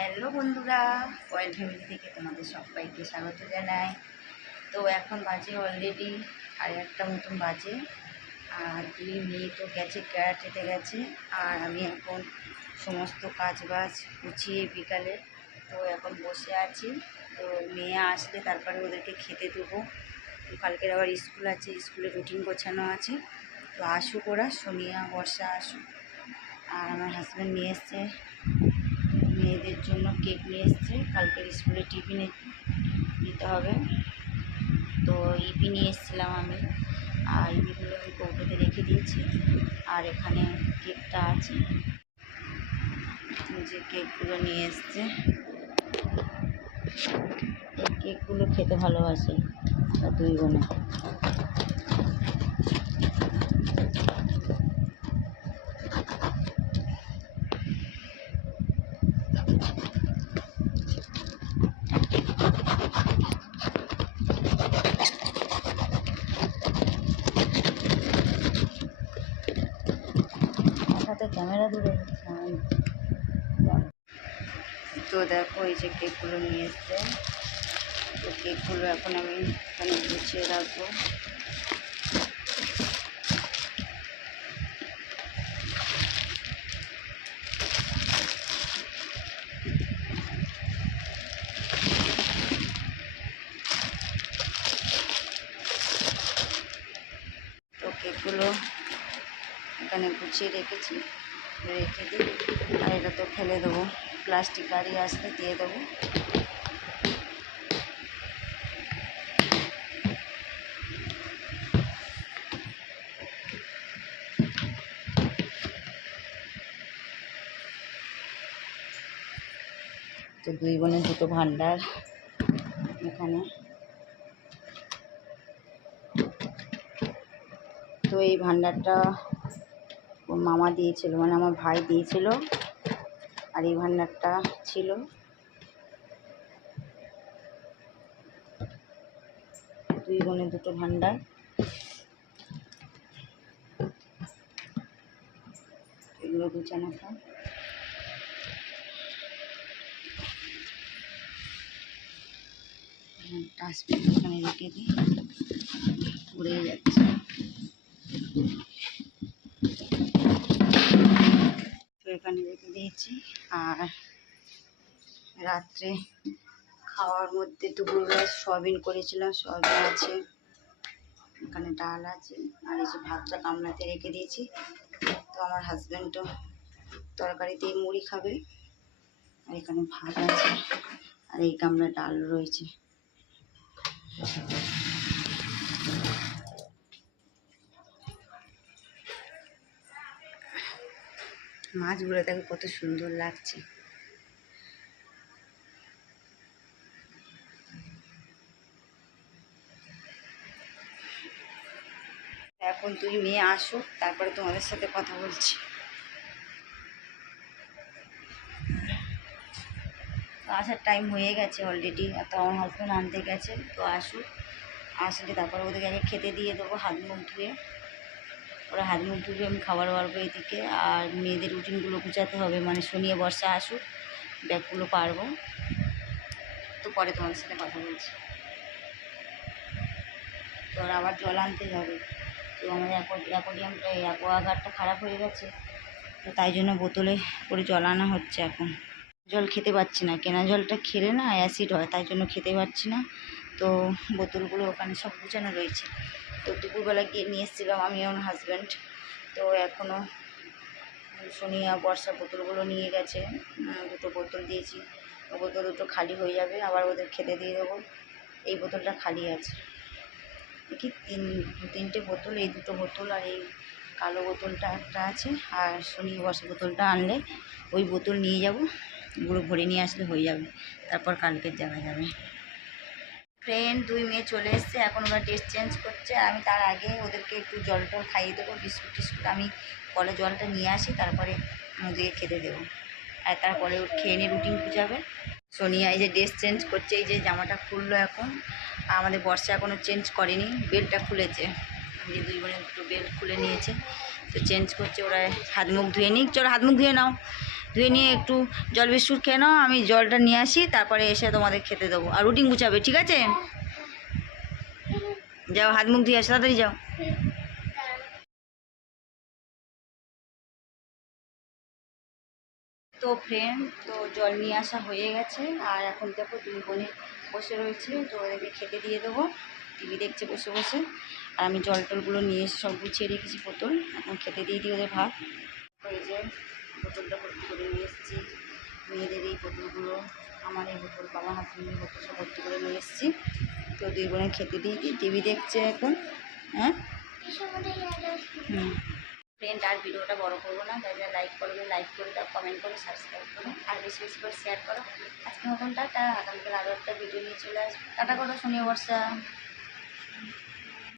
Hello বন্ধুরা, point family থেকে তোমাদের সবাইকে স্বাগত জানাই। তো এখন বাজে অলরেডি সাড়ে আটটা মতন বাজে, আর দুই মেয়ে তো গেছে ক্যারাটেতে গেছে, আর আমি এখন সমস্ত কাজ বাজ গুছিয়ে বিকালে তো এখন বসে আছি। তো মেয়ে আসলে তারপরে ওদেরকে খেতে দেবো। কালকের আবার স্কুল আছে, স্কুলে রুটিন গোছানো আছে। তো আসুক ওরা, সোনিয়া, বর্ষা আসুক। আর আমার হাজব্যান্ড নিয়ে এসছে মেয়েদের জন্য কেক নিয়ে এসছে। কালকের স্কুলে টিফিনে দিতে হবে। তো ইপি নিয়ে এসেছিলাম আমি। আর ইপিগুলো আমি কৌটোতে রেখে দিয়েছি। আর এখানে কেকটা আছে। যে কেকগুলো নিয়ে এসছে। এই কেকগুলো খেতে ভালোবাসে। দুই বোনে হাতে ক্যামেরা ধরে তো দেখো এই যে কেকগুলো নিয়ে এসছে। তো কেকগুলো এখন আমি এখানে গুছিয়ে রাখব। তো কেকগুলো এখানে গুছিয়ে রেখেছি। রেখে দিই। আর এটা তো ফেলে দেবো। প্লাস্টিক গাড়ি আসলে দিয়ে দেবো। তো দুই বোনের দুটো ভান্ডার এখানে। তো এই ভান্ডারটা মামা দিয়েছিল মানে আমার ভাই দিয়েছিল, আর এই ভান্ডারটা ছিল। দুই বোনে দুটো ভান্ডার। এগুলো গুছানো থাক ডাস্টবিন ওখানে রেখে দিই। উড়ে যাচ্ছে। এখানে রেখে দিয়েছি। আর রাত্রে খাওয়ার মধ্যে দুপুরবেলা সয়াবিন করেছিলাম, সয়াবিন আছে, এখানে ডাল আছে, আর এই যে ভাতটা গামলাতে রেখে দিয়েছি। তো আমার হাজব্যান্ডও তরকারি দিয়ে মুড়ি খাবে, আর এখানে ভাত আছে, আর এই গামলা ডাল রয়েছে। মাছগুলো দেখো কত সুন্দর লাগছে। এখন তুই মেয়ে আসুক তারপরে তোমাদের সাথে কথা বলছি। আসার টাইম হয়ে গেছে অলরেডি তো আমার হাজব্যান্ড আনতে গেছে, তো আসুক। আসলে তারপরে ওদেরকে আগে খেতে দিয়ে দেবো হাত মুখ ধুয়ে। ওরা হাত মুখ ধুবে আমি খাবার বাড়বো এদিকে। আর মেয়েদের রুটিনগুলো গুছাতে হবে মানে শনিয়ে বর্ষা আসুক, ব্যাগগুলো পারব। তো পরে তোমাদের সাথে কথা বলছি। তো আবার জল আনতে যাবে তো আমার অ্যাকোডিয়ামটা অ্যাকোয়াগার্ডটা খারাপ হয়ে গেছে। তো তাই জন্য বোতলে করে জল আনা হচ্ছে এখন। জল খেতে পাচ্ছি না। কেনা জলটা খেলে না অ্যাসিড হয়, তাই জন্য খেতে পাচ্ছি না। তো বোতলগুলো ওখানে সব গুছানো রয়েছে। তো দুপুরবেলা গিয়ে নিয়ে এসেছিলাম আমি আমার হাজব্যান্ড তো এখনও সোনিয়া বর্ষা বোতলগুলো নিয়ে গেছে। দুটো বোতল দিয়েছি। বোতল দুটো খালি হয়ে যাবে, আবার ওদের খেতে দিয়ে দেবো। এই বোতলটা খালি আছে। দেখি তিন, তিনটে বোতল, এই দুটো বোতল আর এই কালো বোতলটা একটা আছে। আর সোনিয়া বর্ষা বোতলটা আনলে ওই বোতল নিয়ে যাব। ওগুলো ভরে নিয়ে আসলে হয়ে যাবে। তারপর কালকের যাওয়া যাবে। ফ্রেন্ড দুই মেয়ে চলে এসছে, এখন ওরা ড্রেস চেঞ্জ করছে। আমি তার আগে ওদেরকে একটু জল টল খাইয়ে দেবো, বিস্কুট টিস্কুট আমি কলে জলটা নিয়ে আসি, তারপরে ওদেরকে খেতে দেবো। আর তারপরে ও খেয়ে নিয়ে রুটিন খুঁজাবে। সোনিয়া এই যে ড্রেস চেঞ্জ করছে, এই যে জামাটা খুললো এখন। আমাদের বর্ষা এখনও চেঞ্জ করেনি বেল্টটা খুলেছে। যে দুই বোনের দুটো বেল্ট খুলে নিয়েছে। তো চেঞ্জ করছে, ওরা হাত মুখ ধুয়ে নিক। চলো হাত মুখ ধুয়ে নাও। ধুয়ে নিয়ে একটু জল বিস্কুট খেয়ে নাও, আমি জলটা নিয়ে আসি, তারপরে এসে তোমাদের খেতে দেবো। আর রুটিন গুছাবে, ঠিক আছে? যাও, হাত মুখ ধুয়ে আসো, তাড়াতাড়ি যাও। তো ফ্রেন্ড তো জল নিয়ে আসা হয়ে গেছে, আর এখন দেখো দুই বোনে বসে রয়েছে, তো ওদেরকে খেতে দিয়ে দেবো। টিভি দেখছে বসে বসে, আর আমি জল টলগুলো নিয়ে এসে সব গুছিয়ে রেখেছি বোতল, এখন খেতে দিয়ে দিই ওদের ভাত। তো এই যে বোতলটা ভর্তি করে নিয়ে এসেছি। মেয়েদের এই বোতলগুলো আমার এই বোতল বাবা হাজবেন্ডের বোতল সব ভর্তি করে নিয়ে এসেছি। তো দুই বোনে খেতে দিই টিভি দেখছে এখন। হ্যাঁ? ফ্রেন্ড আর ভিডিওটা বড় করব না, তাই যা লাইক করবে লাইক করে দাও কমেন্ট করে সাবস্ক্রাইব করো, আর বেশি বেশি করে শেয়ার করো। আজকে মতন টাটা, আগামীকাল আরও একটা ভিডিও নিয়ে চলে আসব। টাটা করো শনি বর্ষা।